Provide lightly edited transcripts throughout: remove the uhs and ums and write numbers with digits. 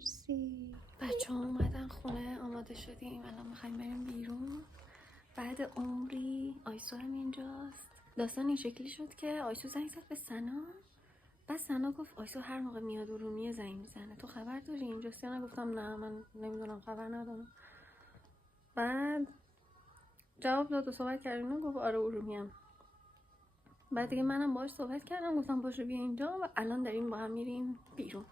مرسی. بچه ها اومدن خونه، آماده شدیم، الان میخوایم بریم بیرون. بعد عمری آیسو هم اینجاست. داستان این شکلی شد که آیسو زنگ زد به سنا. بعد سنا گفت آیسو هر موقع میاد ارومیه زنگ میزنه، تو خبر داری اینجاست یا نه؟ گفتم نه من نمیدونم، خبر ندارم. بعد جواب داد و صحبت کردیم و گفت آره ارومیه‌ام. بعد دیگه منم باهاش صحبت کردم، گفتم باشه بیا اینجا و الان داریم با هم میریم بیرون.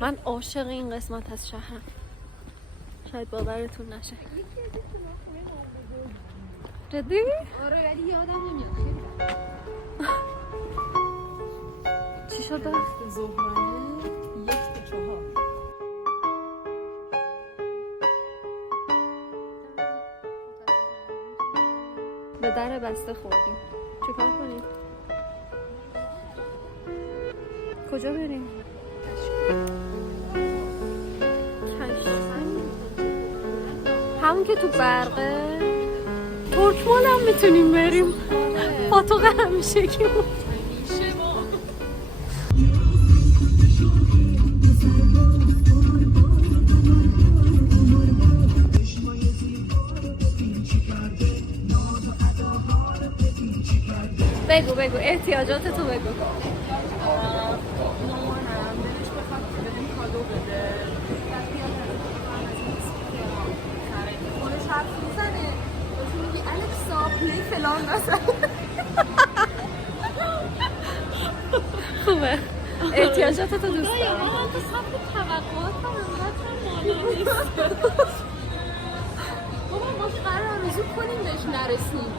من عاشق این قسمت از شهرم، شاید باورتون نشه. جدی؟ آره ولی یادم نمیاد. چی شده؟ زهرانه 1 تا 4. به در بسته خوردیم. چیکار کنیم؟ کجا بریم؟ همون که تو برقه. ترکمال هم میتونیم بریم. پاتوق همیشه که بگو احتیاجات تو بگو. مامانم دلش بخواد بهم کادو بده. خودش حرف میزنه. تو میگی الکسا پلی فلان مثلا. خوبه. احتیاجات تو دوست دارم. من تو سمت توقعاتم انقدر بالا نیست. بابا ما که قرار آرزو کنیم بهش نرسیم.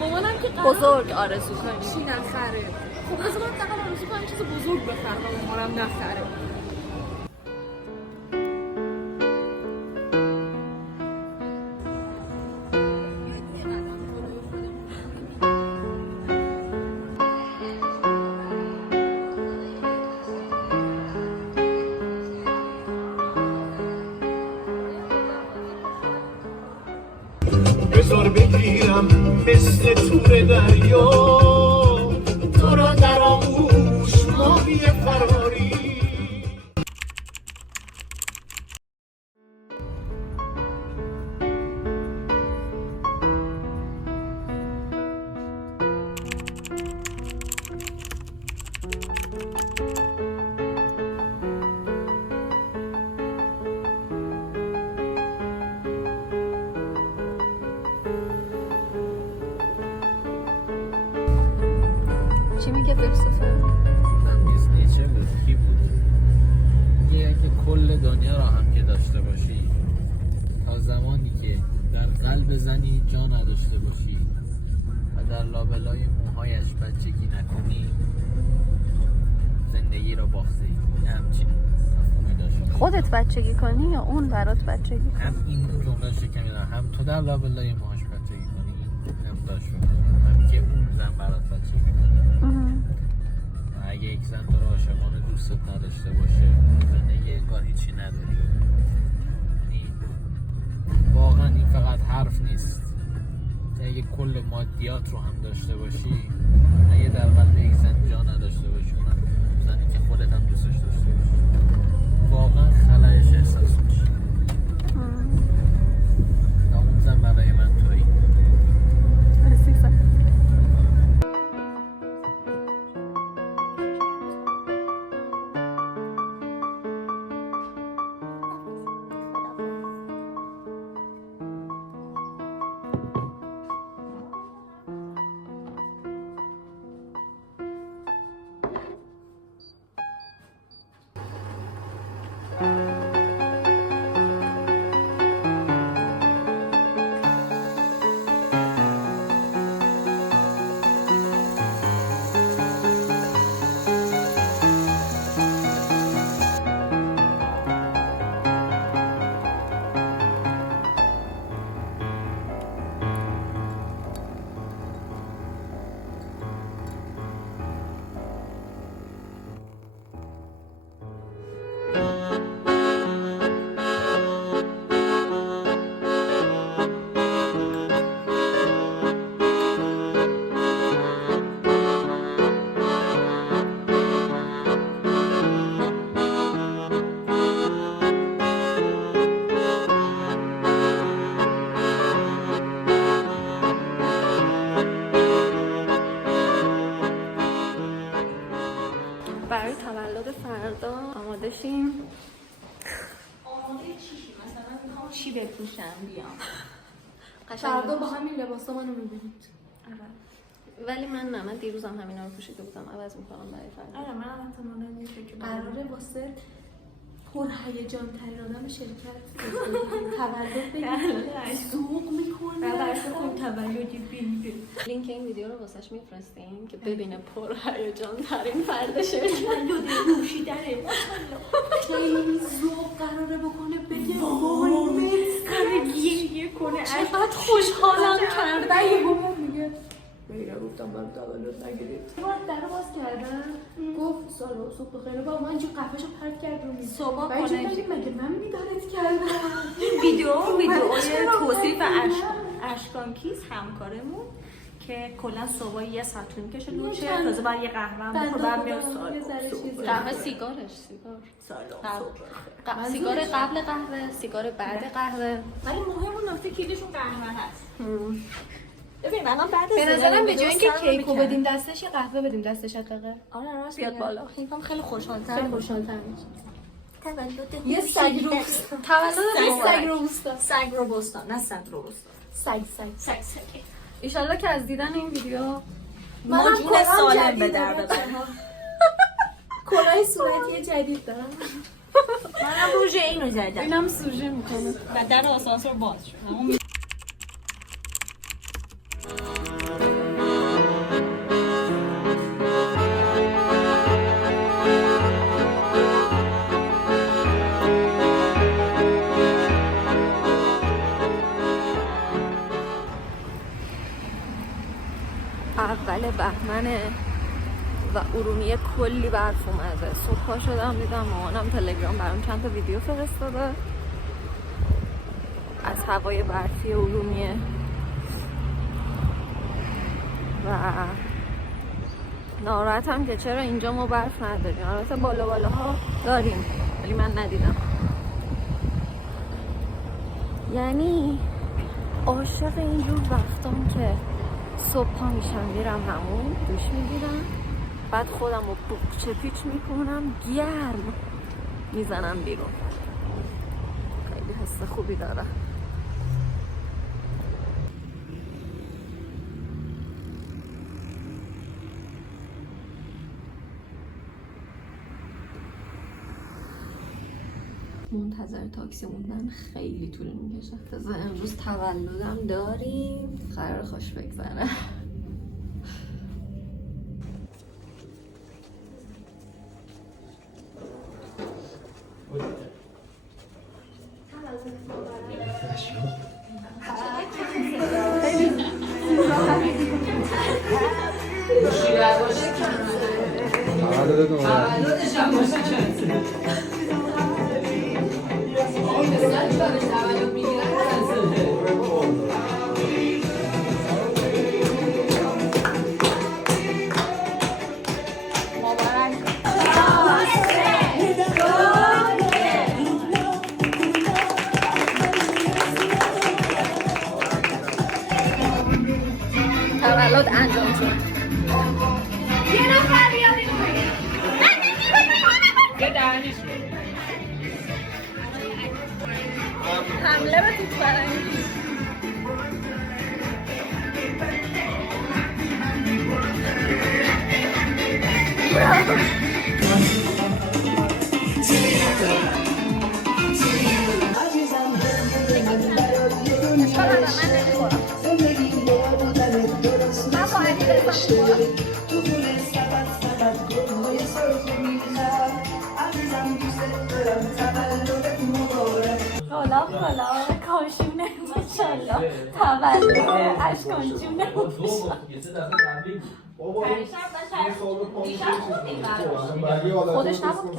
مامانم که بزرگ آرزو کنیم. چی نخره. خب از من فقط آرزو کنم چیز بزرگ بخرم و مامانم نخره. بذار بگیرم مثل تور دریا تو را در آغوش ماهی فراری. چی میگه فیلسوفه؟ تمیز نیچه بود، کی بود؟ میگه که کل دنیا را هم که داشته باشی تا زمانی که در قلب زنی جا نداشته باشی و در لابلای موهایش بچگی نکنی زندگی را باختی. همچین مفهومی داشت. خودت بچگی کنی یا اون برات بچگی کنی؟ هم این جمله شکمی دارم، هم تو در لابلای موهاش بچگی کنی هم داشت هم که اون زن برات بچگی کنی. اگه یک زن تو رو عاشقانه دوستت نداشته باشه زندگی انگار هیچی نداری. یعنی واقعا این فقط حرف نیست. اگه کل مادیات رو هم داشته باشی اگه در قلب یک زن جا نداشته باشی اونم زنی که خودت هم دوستش داشته باشی واقعا خلایش احساس میشه. اون زن برای من تویی. چی بپوشم بیام. قشنگ با همین لباسا منو می‌بینید. ولی من دیروزم همینا رو پوشیده بودم. عوض می‌کنم برای فردا. آره من احتمالاً یه فکر قراره واسه پر هیجان ترین آدم شرکت تولد بگیره. ذوق میکنه. برای خود تولدی بینده. لینک این ویدیو رو واسش میفرستیم که ببینه پر هیجان ترین فرد شرکت. تولد نوشیدنه. خیلی ذوق قراره بکنه بگه وای قراره گریه کنه. چقدر خوشحالم کرده. یه گفت میگه گفتم برای تولد نگیرید. بار در باز کردم گفت سالو صبح بخیر با من اینجا قفشو پرت کرد رو میز صبح خونه مگه من میدارت کردم این ویدیوی توصیف اشکانکیز همکارمون که کلا صبح یه ساعت طول میکشه دوشه تازه بعد یه قهوه هم بخوره بعد میاد قهوه سیگار قبل قهوه سیگار بعد قهوه ولی مهم اون نکته کلیدشون قهوه هست ببین الان بعد به نظرم به جای اینکه کیکو بدیم دستش یه قهوه بدیم دستش حداقل آره راست بیاد بالا میگم خیلی خوشحال‌تر تولد یه سگ رو سگ رو بستان نه سگ رو بستان سگ ایشالله که از دیدن این ویدیو ما جون سالم به در ببرم کلاه صورتی جدید دارم منم روژ اینو زدم اینم سوژه میکنه و در آسانسور باز شد اول بهمنه و ارومیه کلی برف اومده. صبح پا شدم دیدم مامانم تلگرام برام چند تا ویدیو فرستاده از هوای برفی ارومیه و ناراحتم که چرا اینجا ما برف نداریم. البته بالاها داریم ولی من ندیدم. یعنی عاشق اینجور وقتام که صبح پا میشم میرم همون دوش میگیرم بعد خودم رو بوکچه پیچ میکنم گرم میزنم بیرون. خیلی حس خوبی داره. منتظر تاکسی موندن خیلی طول میکشه. تازه امروز تولدم داریم قرار خوش بگذره. تولد انجام شد. حمله به توت فرنگی. حالا کاشونه انشالله تولد اشکانجونه خودش نبود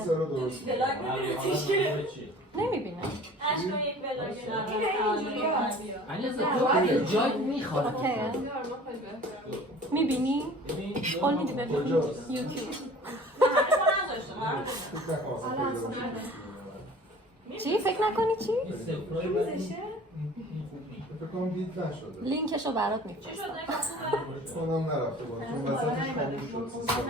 که نمیبینم اشکان یک بلاگ جای میخواد میبینی؟ قول میدی ببینی؟ یوتیوب چی؟ فکر نکنی چی؟ لینکشو برات میفرستم. خونم نرفته باید چون وسطش خاموش شد سیستم.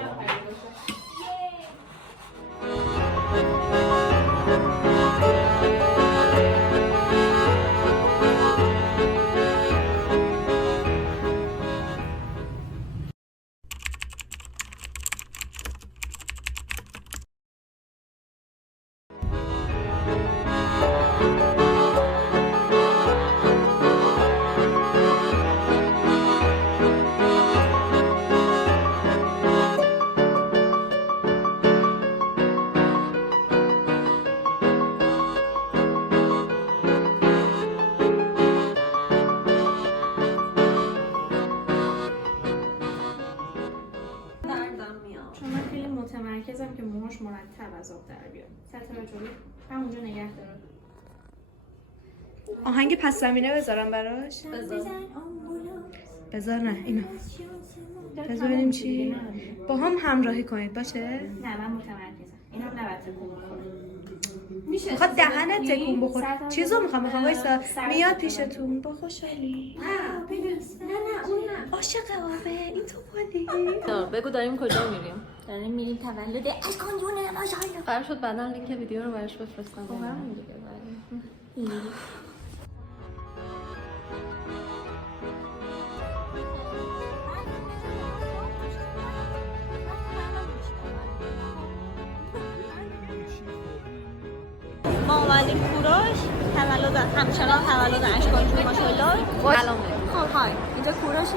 لب از آب در بیاد. سطر جلو همونجا نگه داره. آهنگ پس زمینه بذارم براش. بذار نه اینو. بذار ببینیم چی. با هم همراهی کنید باشه؟ نه من متمرکزم. اینم نباید تکون بخوره. میخواد دهنت تکون بخور. چیزو میخوام وایسا میاد پیشتون با خوشحالی. نه اون نه. عاشق آبه این تو بودی. بگو داریم کجا میریم؟ داریم میریم تولد اشکان جون ماشاءالله. قرار شد بعدا لینک ویدیو رو براش بفرستم. همون دیگه ولی. ما اومدیم کوروش تولد همچنان تولد اشکان جون ماشاءالله. خب های اینجا کوروشه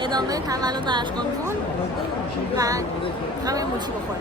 ادامه تولد اشکان جون و همه موچی بخوره.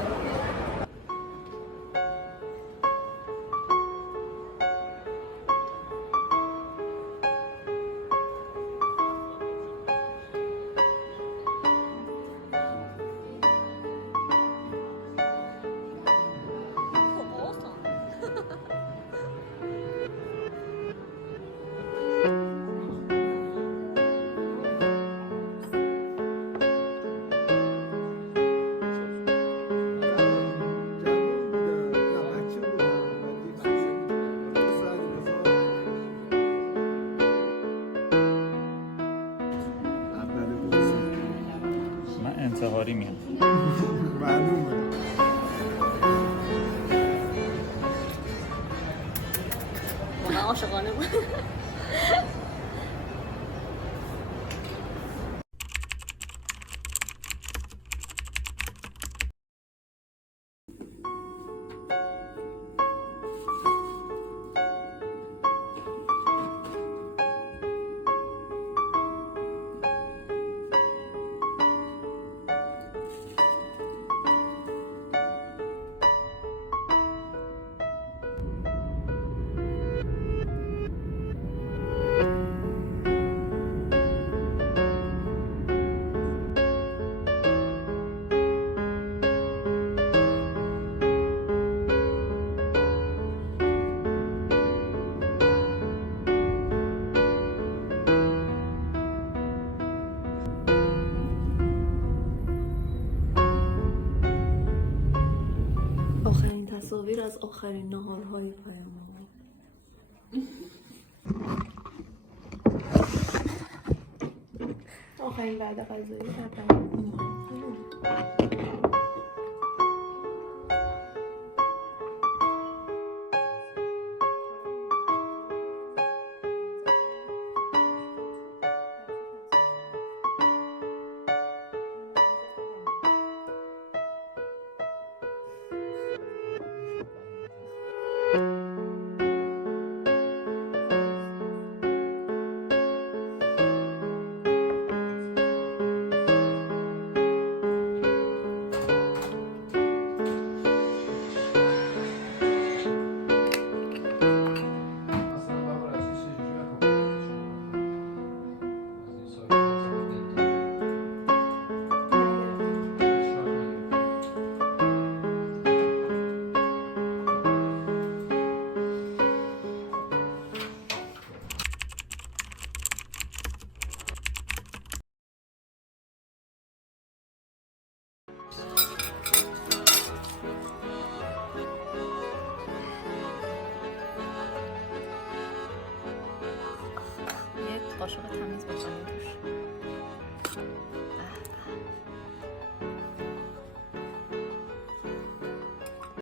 من انتحاری میام. معلومه. من عاشقانه بود. آخرین تصاویر از آخرین نهارهای پیام. آخرین بعد غذایی در یک قاشق تمیز بکنید.